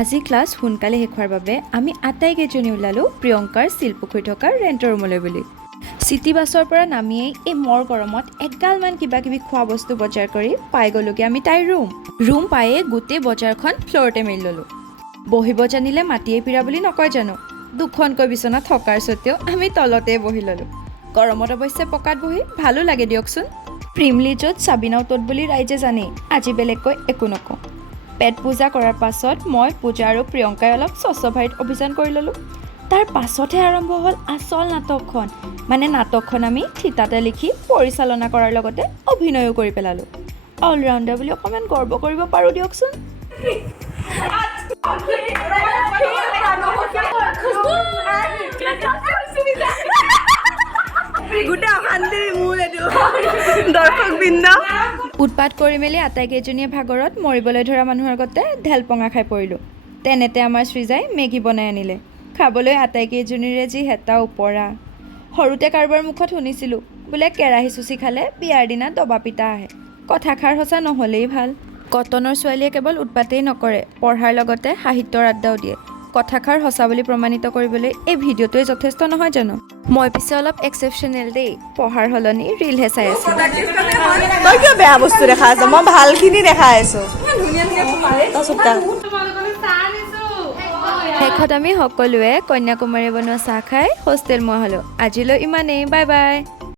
আজি ক্লাছ সোনকালে শেষ হোৱাৰ বাবে আমি আটাইকেইজনী ওলালোঁ প্ৰিয়ংকাৰ শিলপুখুৰী থকা ৰেণ্টৰ ৰুমলৈ বুলি। চিটি বাছৰ পৰা নামিয়েই এই মৰ গৰমত এগালমান কিবা কিবি খোৱা বস্তু বজাৰ কৰি পাই গ'লোগৈ আমি তাইৰ ৰুম পায়েই গোটেই বজাৰখন ফ্ল'ৰতে মেলি ল'লোঁ। বহিব জানিলে মাটিয়ে পিৰা বুলি নকয় জানো, দুখনকৈ বিচনা থকাৰ স্বত্তেও আমি তলতেই বহি ল'লোঁ। গৰমত অৱশ্যে পকাত বহি ভালো লাগে দিয়কচোন। প্ৰিমলি য'ত চাবিনাও ত'ত বুলি ৰাইজে জানেই, আজি বেলেগকৈ একো নকওঁ। পেট পূজা কৰাৰ পাছত মই পূজা আৰু প্ৰিয়ংকাই অলপ স্বচ্ছ ভাৰত অভিযান কৰি ল'লোঁ। তাৰ পাছতহে আৰম্ভ হ'ল আচল নাটকখন। নাটকখন আমি থিতাতে লিখি পৰিচালনা কৰাৰ লগতে অভিনয়ো কৰি পেলালোঁ। অলৰাউণ্ডাৰ বুলি অকণমান গৰ্ব কৰিব পাৰোঁ দিয়কচোন। উৎপাত কৰি মেলি আটাইকেইজনীয়ে ভাগৰত মৰিবলৈ ধৰা মানুহৰ আগতে ঢেলপঙা খাই পৰিলোঁ। তেনেতে আমাৰ সৃজাই মেগী বনাই আনিলে। খাবলৈ আটাইকেইজনীৰে যি হেতা ওপৰা। সৰুতে কাৰোবাৰ মুখত শুনিছিলোঁ বোলে কেৰাহী চুচি খালে বিয়াৰ দিনা দবা পিতা আহে। কথাষাৰ সঁচা নহ'লেই ভাল। কটনৰ ছোৱালীয়ে কেৱল উৎপাতেই নকৰে, পঢ়াৰ লগতে সাহিত্যৰ আড্ডাও দিয়ে। কথাষাৰ সঁচা বুলি প্ৰমাণিত কৰিবলৈ এই ভিডিঅ'টোৱে যথেষ্ট নহয় জানো? মই পিছে অলপ এক্সেপশ্যনেল দেই, পঢ়াৰ সলনি ৰিলহে চাই আছোঁ। তই কিয় বেয়া বস্তু দেখা আছ? মই ভালখিনি দেখা আছোঁ। শেষত আমি সকলোৱে কন্যাকুমাৰী বনোৱা চাহ খাই হোষ্টেল মোৱা হ'লোঁ। আজিলৈ ইমানেই, বাই বাই।